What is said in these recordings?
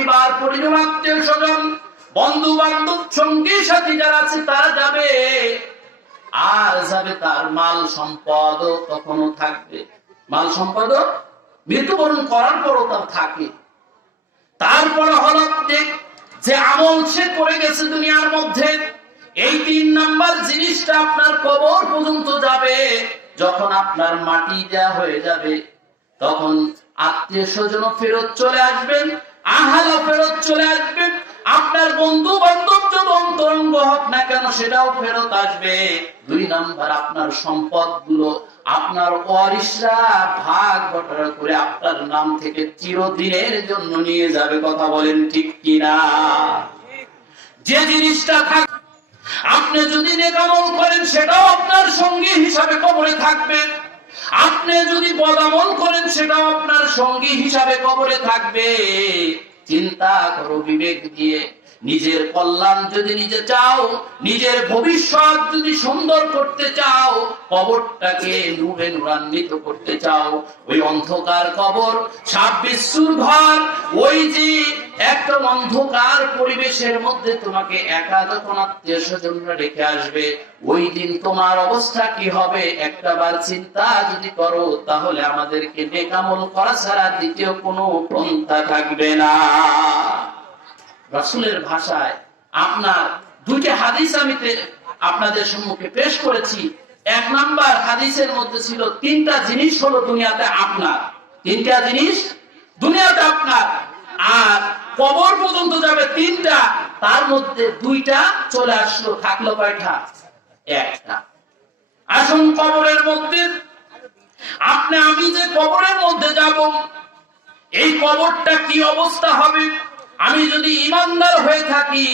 পরিবার পরিজন আত্মীয় স্বজন বন্ধু বান্ধব সঙ্গী সাথী যারা আছে তারা যাবে, আর যাবে তার মাল সম্পদ তখনও থাকবে। মাল সম্পদ মৃত্যুবরণ করার পরও তার থাকে। তারপরে হলো যে আমল সে করে গেছে দুনিয়ার মধ্যে, এই 3 নাম্বার জিনিসটা আপনার কবর পর্যন্ত যাবে। যখন আপনার মাটি দেয়া হয়ে যাবে তখন আত্মীয় স্বজন ফেরত চলে আসবেন, আহালা ফেরত চলে আসবেন, আপনার বন্ধু বান্ধব যত অন্তরঙ্গ হোক না কেন সেটাও ফেরত আসবে। 2 নাম্বার আপনার সম্পদ গুলো আপনার ওয়ারিসরা ভাগ বটরা করে আপনার নাম থেকে চিরদিনের জন্য নিয়ে যাবে। কথা বলেন ঠিক কিনা? যে জিনিসটা থাক আপনি যদি নেক আমল করেন সেটাও আপনার সঙ্গী হিসাবে কবরে থাকবে, আপনি যদি বদ আমল করেন সেটাও আপনার সঙ্গী হিসাবে কবরে থাকবে। চিন্তা করো বিবেক দিয়ে। নিজের কল্যাণ যদি নিজে চাও, নিজের ভবিষ্যৎ যদি সুন্দর করতে চাও, কবরটাকে নূরে নূরান্বিত করতে চাও, ওই অন্ধকার কবর 26 ঘর, ওই যে একটা অন্ধকার পরিবেশের মধ্যে তোমাকে একা যখন আত্মীয় স্বজনরা রেখে আসবে, ওই দিন তোমার অবস্থা কি হবে একটাবার চিন্তা যদি করো, তাহলে আমাদেরকে নেক আমল করা ছাড়া দ্বিতীয় কোনো পন্থা থাকবে না। রাসূলের ভাষায় আপনার 2টি হাদিস আমি আপনাদের সম্মুখে পেশ করেছি। 1 নাম্বার হাদিসের মধ্যে ছিল 3টা জিনিস হলো দুনিয়াতে আপনার, 3টা জিনিস দুনিয়াতে আপনার, আর কবর পর্যন্ত যাবে 3টা, তার মধ্যে 2টা চলে আসলো, থাকলো কয়টা? 1টা। আসুন কবরের মধ্যে আপনি আমি যে কবরের মধ্যে যাব, এই কবরটা কি অবস্থা হবে? আমি যদি ইমানদার হয়ে থাকি,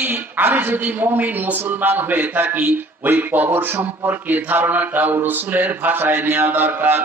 আমি যদি মুমিন মুসলমান হয়ে থাকি, ওই কবর সম্পর্কে ধারণাটাও রাসূলের ভাষায় নেওয়া দরকার।